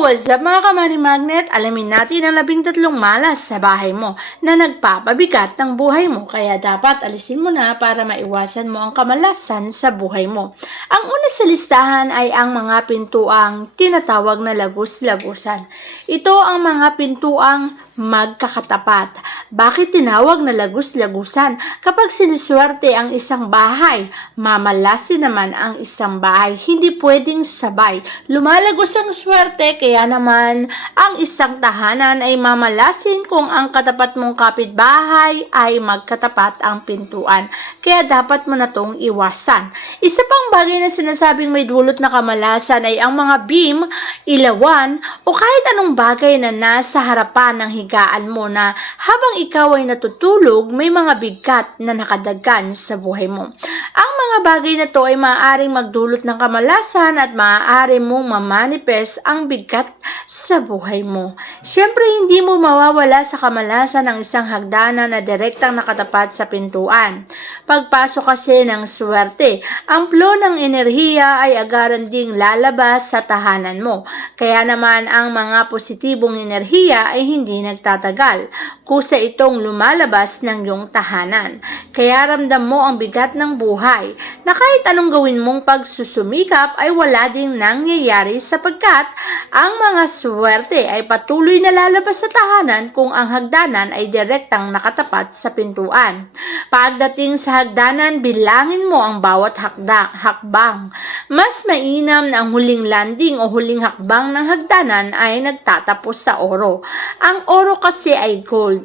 What's up mga kamani magnet? Alamin natin ang 13 malas sa bahay mo na nagpapabigat ng buhay mo, kaya dapat alisin mo na para maiwasan mo ang kamalasan sa buhay mo. Ang una sa listahan ay ang mga pintuang tinatawag na lagus-lagusan. Ito ang mga pintuang magkakatapat. Bakit tinawag na lagus-lagusan? Kapag siniswerte ang isang bahay, mamalasin naman ang isang bahay. Hindi pwedeng sabay. Lumalagos ang swerte, kaya naman ang isang tahanan ay mamalasin kung ang katapat mong kapitbahay ay magkatapat ang pintuan. Kaya dapat mo na itong iwasan. Isa pang bagay na sinasabing may dulot na kamalasan ay ang mga beam, ilawan, o kahit anong bagay na nasa harapan ng higaan mo na habang ikaw ay natutulog, may mga bigat na nakadagkan sa buhay mo. Ang mga bagay na to ay maaaring magdulot ng kamalasan at maaari mong mamanifest ang bigat sa buhay mo. Siyempre, hindi mo mawawala sa kamalasan ang isang hagdanan na direktang nakatapat sa pintuan. Pagpasok kasi ng swerte, ang flow ng enerhiya ay agaran ding lalabas sa tahanan mo. Kaya naman ang mga positibong enerhiya ay hindi nagtatagal. Kusa itong lumalabas ng iyong tahanan. Kaya ramdam mo ang bigat ng buhay na kahit anong gawin mong pagsusumikap ay wala ding nangyayari sapagkat ang mga swerte ay patuloy na lalabas sa tahanan kung ang hagdanan ay direktang nakatapat sa pintuan. Pagdating sa hagdanan, bilangin mo ang bawat hakbang. Mas mainam na ang huling landing o huling hakbang ng hagdanan ay nagtatapos sa oro. Ang oro kasi ay gold.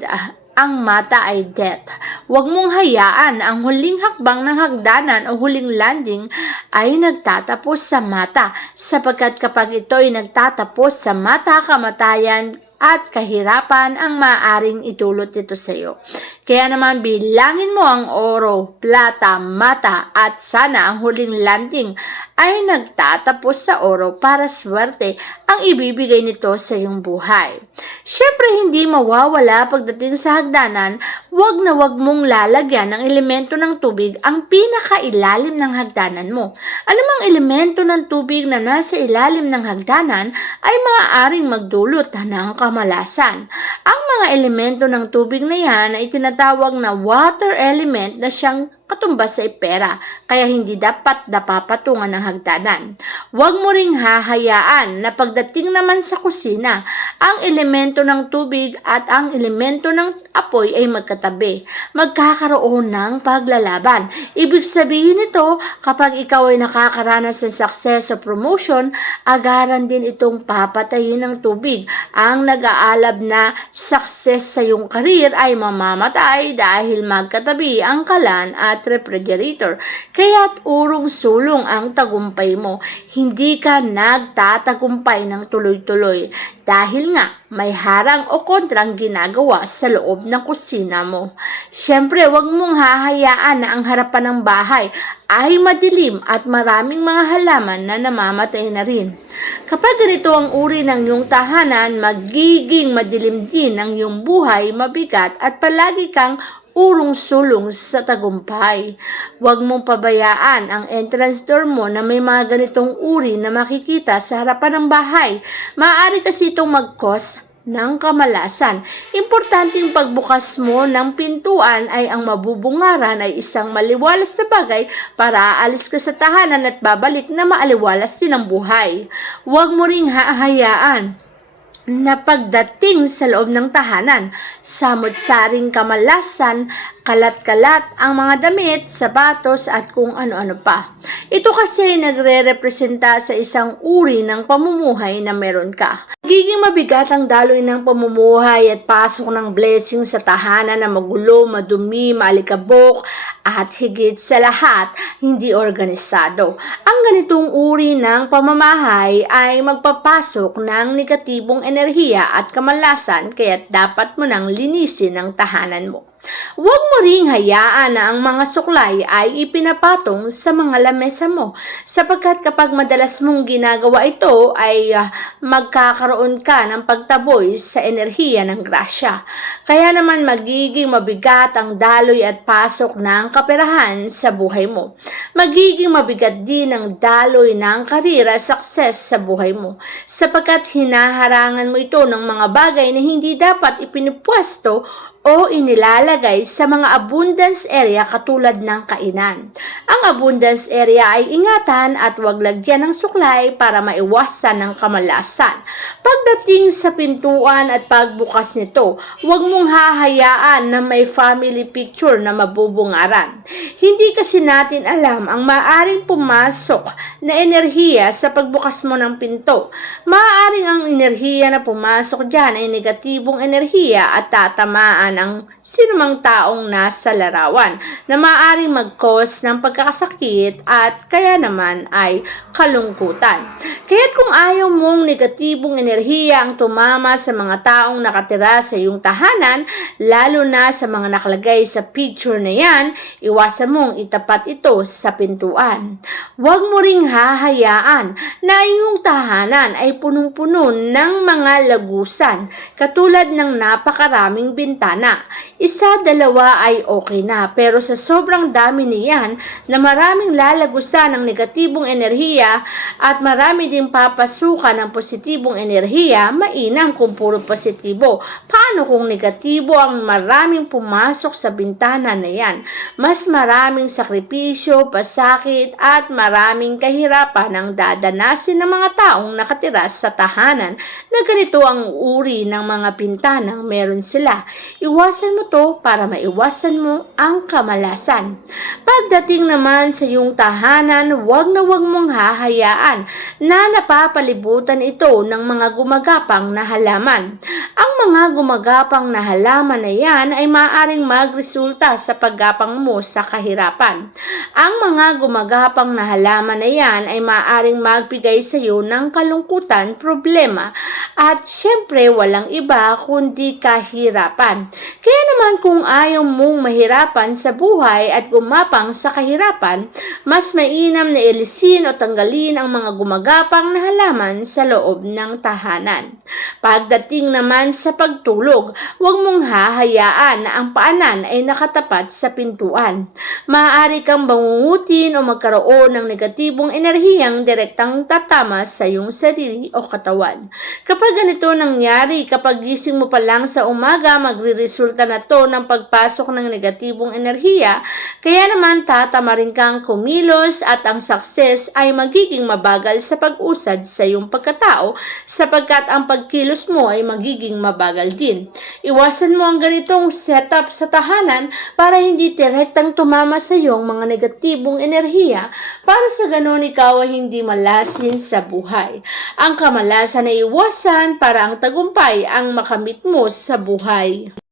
Ang mata ay death. Huwag mong hayaan ang huling hakbang ng hagdanan o huling landing ay nagtatapos sa mata, sapagkat kapag ito ay nagtatapos sa mata, kamatayan at kahirapan ang maaaring itulot nito sa iyo. Kaya naman bilangin mo ang oro, plata, mata at sana ang huling landing ay nagtatapos sa oro para swerte ang ibibigay nito sa iyong buhay. Siyempre, hindi mawawala pagdating sa hagdanan, wag na wag mong lalagyan ng elemento ng tubig ang pinakailalim ng hagdanan mo. Anumang elemento ng tubig na nasa ilalim ng hagdanan ay maaaring magdulot ng kamalasan. Ang mga elemento ng tubig na yan ay tinatawag na water element na siyang katumbas sa pera, kaya hindi dapat napapatungan ng hagdanan. Huwag mo ring hahayaan na pagdating naman sa kusina, ang elemento ng tubig at ang elemento ng apoy ay magkatabi. Magkakaroon ng paglalaban. Ibig sabihin nito, kapag ikaw ay nakakaranas ng success o promotion, agaran din itong papatayin ng tubig. Ang nag-aalab na success sa iyong karir ay mamamatay dahil magkatabi ang kalan at refrigerator. Kaya't urong-sulong ang tagumpay mo. Hindi ka nagtatagumpay ng tuloy-tuloy dahil nga may harang o kontrang ginagawa sa loob ng kusina mo. Siyempre, huwag mong hahayaan na ang harapan ng bahay ay madilim at maraming mga halaman na namamatay na rin. Kapag ganito ang uri ng iyong tahanan, magiging madilim din ang iyong buhay, mabigat at palagi kang urong-sulong sa tagumpay. Huwag mong pabayaan ang entrance door mo na may mga ganitong uri na makikita sa harapan ng bahay. Maaari kasi itong mag-cause ng kamalasan. Importanteng pagbukas mo ng pintuan ay ang mabubungaran ay isang maliwalas na bagay para aalis ka sa tahanan at babalik na maaliwalas din ang buhay. Huwag mo ring hahayaan na pagdating sa loob ng tahanan, samot-saring kamalasan, kalat-kalat ang mga damit, sapatos at kung ano-ano pa. Ito kasi nagre-representa sa isang uri ng pamumuhay na meron ka. Nagiging mabigat ang daloy ng pamumuhay at pasok ng blessing sa tahanan na magulo, madumi, maalikabok at higit sa lahat, hindi organisado. Ang ganitong uri ng pamamahay ay magpapasok ng negatibong enerhiya at kamalasan, kaya dapat mo nang linisin ang tahanan mo. Huwag mo ring hayaan na ang mga suklay ay ipinapatong sa mga lamesa mo, sapagkat kapag madalas mong ginagawa ito ay magkakaroon ka ng pagtaboy sa enerhiya ng grasya. Kaya naman magiging mabigat ang daloy at pasok ng kaperahan sa buhay mo. Magiging mabigat din ang daloy ng karera success sa buhay mo sapagkat hinaharangan mo ito ng mga bagay na hindi dapat ipinupwesto o inilalagay sa mga abundance area katulad ng kainan. Ang abundance area ay ingatan at huwag lagyan ng suklay para maiwasan ng kamalasan. Pagdating sa pintuan at pagbukas nito, huwag mong hahayaan na may family picture na mabubungaran. Hindi kasi natin alam ang maaaring pumasok na enerhiya sa pagbukas mo ng pinto. Maaaring ang enerhiya na pumasok dyan ay negatibong enerhiya at tatamaan ang sinumang taong nasa larawan na maaaring mag-cause ng pagkakasakit at kaya naman ay kalungkutan. Kaya't kung ayaw mong negatibong enerhiya ang tumama sa mga taong nakatira sa iyong tahanan, lalo na sa mga nakalagay sa picture na yan, iwasan mong itapat ito sa pintuan. Huwag mo ring hahayaan na iyong tahanan ay punong-puno ng mga lagusan katulad ng napakaraming bintana. Isa, dalawa ay okay na, pero sa sobrang dami niyan na maraming lalagusan ng negatibong enerhiya at marami din papasukan ng positibong enerhiya, mainam kung puro positibo. Paano kung negatibo ang maraming pumasok sa bintana na yan? Mas maraming sakripisyo, pasakit at maraming kahirapan ang dadanasin ng mga taong nakatira sa tahanan na ganito ang uri ng mga bintanang meron sila. Iwasan mo to para maiwasan mo ang kamalasan. Pagdating naman sa iyong tahanan, huwag na huwag mong hahayaan na napapalibutan ito ng mga gumagapang na halaman. Ang mga gumagapang na halaman na yan ay maaaring magresulta sa paggapang mo sa kahirapan. Ang mga gumagapang na halaman na yan ay maaaring magbigay sa iyo ng kalungkutan, problema at syempre walang iba kundi kahirapan. Kaya naman kung ayaw mong mahirapan sa buhay at gumapang sa kahirapan, mas mainam na ilisin o tanggalin ang mga gumagapang na halaman sa loob ng tahanan. Pagdating naman sa pagtulog, huwag mong hahayaan na ang paanan ay nakatapat sa pintuan. Maaari kang bangungutin o magkaroon ng negatibong enerhiyang direktang tatama sa iyong sarili o katawan. Kapag ganito nangyari, kapag gising mo pa lang sa umaga, magre-resulta na to ng pagpasok ng negatibong enerhiya, kaya naman tatama rin kang kumilos at ang success ay magiging mabagal sa pag-usad sa iyong pagkatao sapagkat ang pagkilos mo ay magiging mabagal din. Iwasan mo ang ganitong setup sa tahanan para hindi direktang tumama sa iyong mga negatibong enerhiya para sa ganon ikaw ay hindi malasin sa buhay. Ang kamalasan ay iwasan para ang tagumpay ang makamit mo sa buhay.